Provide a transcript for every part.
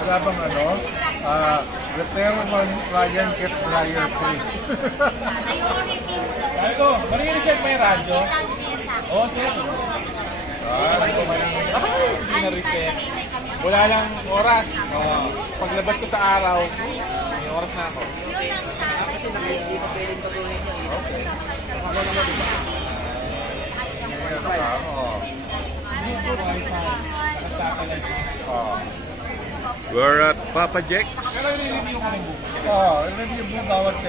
Wala bang ano? Repair one Ryan kept dryer free. Ito, marinig mo yung radyo? Oo, sir. Hindi na reset. Wala lang oras. Paglabas ko sa araw, may oras na ako. We're at Papa Jack's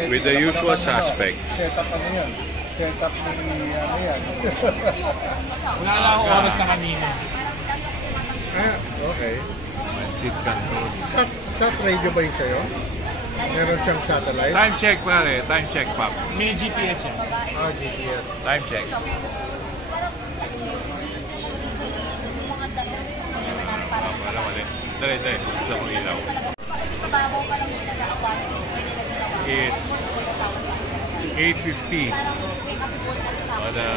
with the usual suspects. Setup ano yan? Setup ni ano yan? Wala lang akong oras na kanina. Okay. Mansit Canton. Sat radio ba yung sa'yo? Meron siyang satellite? Time check pare, time check Pap. May GPS yan. GPS. Time check. Wala mali. Dali, sa mga ilaw. It's 8:50 on a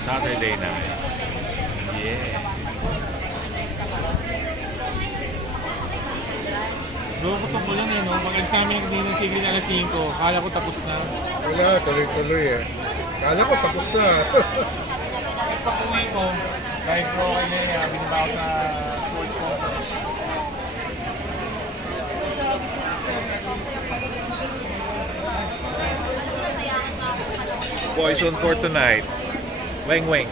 Saturday night. Yeah. Bro, kusap ko lang no? Pag-alis namin ng sige na alas 5, kala ko tapos na. Wala, tuloy-tuloy eh. Kala ko tapos na. Pag-uwi ko, kahit bro kayo na yan, binabaw sa court ko. Poison for tonight. Weng Weng.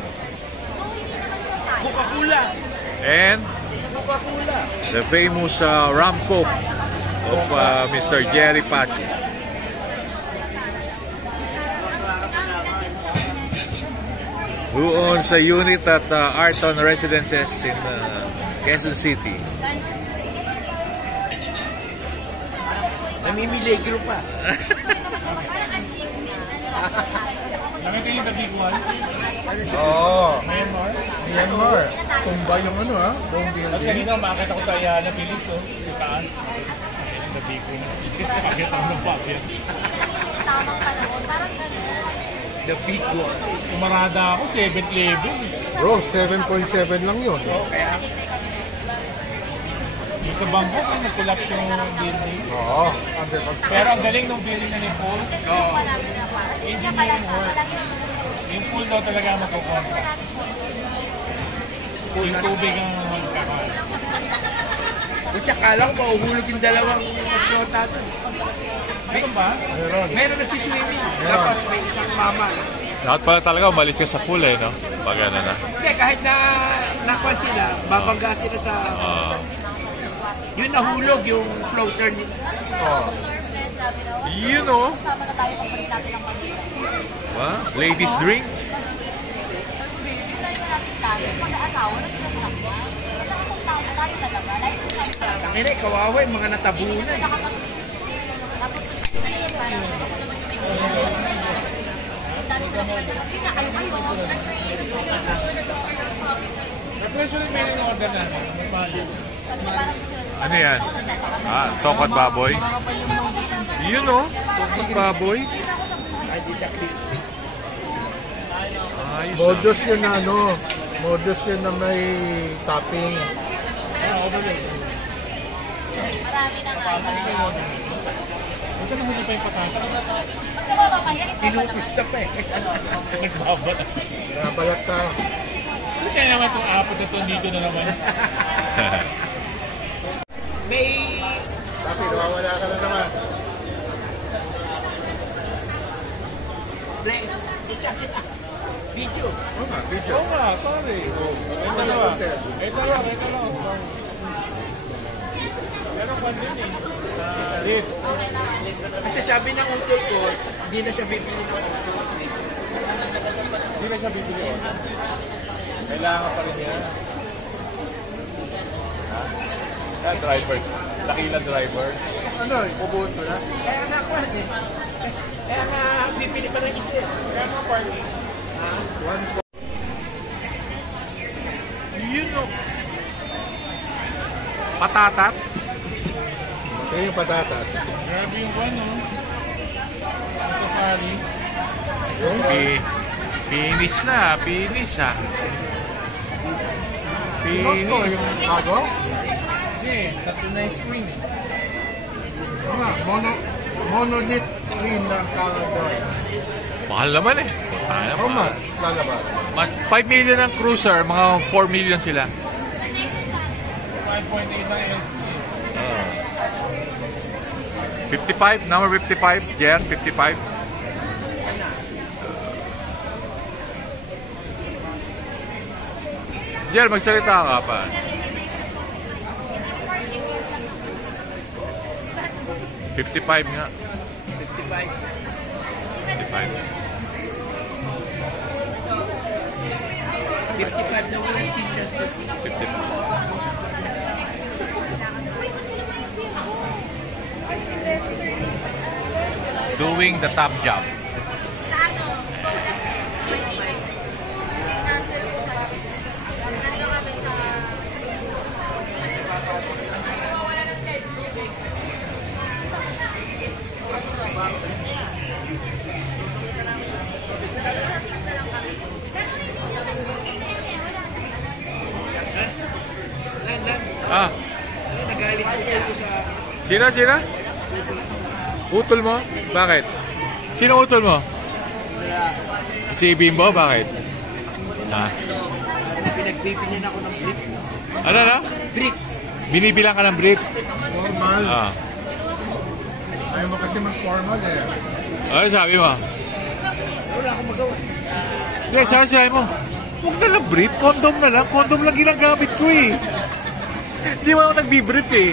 Coca-Cola! And Coca-Cola! the famous rum coke of Mr. Jerry Pachi. Who owns a unit at Arton Residences in Quezon City. Namimiligro pa. Nakita yung the big one? Oo. Myanmar? Myanmar. Tumba yung ano ha? Buong Tapos building. kanina makakita ko sa Ayala Philips, oh. Yung taas. The big one. Pakit ang napakit. The big one. Umarada ako, 7th level. Bro, 7.7 lang yun. Yung sa Bangkok, nag-collapse yung building. Oo. Under construction. Pero ang galing ng building na ni Paul. Oo. Engineering work. Yung pool daw talaga magkukontra. Yung tubig ang magkakal. At saka lang, mahuhulog yung dalawang magsota doon. Meron ba? Meron na si swimming. Tapos may isang mama. Dapat pala talaga umalis ka sa pool eh, no? Pag ano na. Hindi, kahit na nakuha sila, babangga sila sa... Yun nahulog yung floater nila. You know? Ladies drink? Hindi, kawawa yung mga natabunan. Repression may order na. Ano yan? Tokot baboy? You know? Tokot baboy? Modus yun na ano. Modus yun na may topping. Marami na nga. Ito na huli pa yung patata. Magkababa pa yan. Pinupis na pa eh. Nagbabat. Nabalat ka. Ano kaya naman itong apat na ito dito na naman? May... Papi, nawawala ka na naman. Video. Oo nga, video. Oo nga, sorry. Ito lang. Meron pa din eh. Lit. Kasi sabi ng uncle ko, hindi na siya bibili ng uncle. Hindi na siya bibili. Kailangan pa rin yan. Driver. Dakila driver. Ano, ipubuhos ko na? Kaya nga ko eh. Kaya nga bibili pa ng isa. Kaya nga party. You know? Patatat? Ito yung patatas. Grabe yung ano. Sa safari. Okay. Finish na, finish ah. Pinos ko Finish. yung cargo. Hindi, tatlo na yung screen eh. Monolith screen ng cargo. Mahal naman eh. Mahal How naman. much lalabas? 5 million ang cruiser, mga 4 million sila. 5.8 ang LC. 55, number 55, Jer, 55. Jer, magsalita ka pa. 55 nga. 55. 55. 55 na walang chinchan sa 55. Doing the top job. Sa ano? Cancel ko sa... Nalo kami sa... Wala na schedule. Ah, Nagalit ko sa... sino? Utol mo? Bakit? Sino utol mo? Si Bimbo, bakit? Ha? Pinagbibinin ako ng brief. Ano na? Brief. Binibilang ka ng brief? Formal. Ah. Ayaw mo kasi mag-formal eh. Ano sabi mo? Wala akong magawa. Hindi, sabi mo, huwag na lang brief, condom na lang. Condom lang ginagamit ko eh. Hindi mo ako nagbi-brief eh.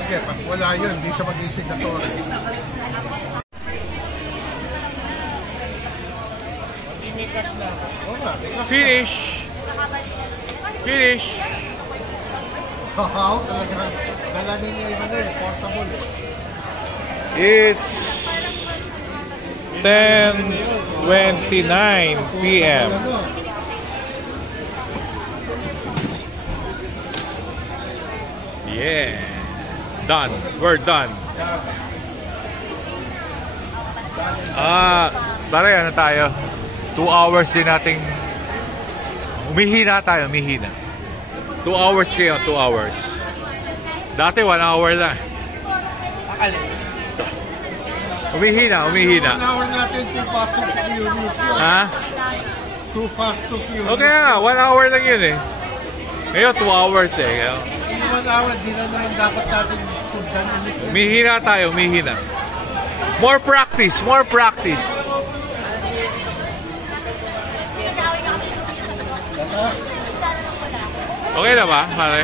Sige, pag wala yun, hindi siya maging signatory. Hindi may cash na. Oo nga, may kasi. Finish. Finish. Hahaw, talaga niya yung ano eh, portable eh. It's 10:29 p.m. Ano? Yeah. Done. We're done. Pare, ano tayo? 2 hours din nating umihina tayo, umihina. 2 hours kayo, 2 hours. Dati 1 hour lang. Akalin. Umihina. 1 hour natin, too fast to furious yun. Ha? Too fast to furious. Okay nga, 1 hour lang yun eh. Ngayon, 2 hours eh. Hindi 1 hour, di na naman dapat natin sundan ulit. Umihina tayo, umihina. More practice, more practice. Tatas. Okay na ba, pare?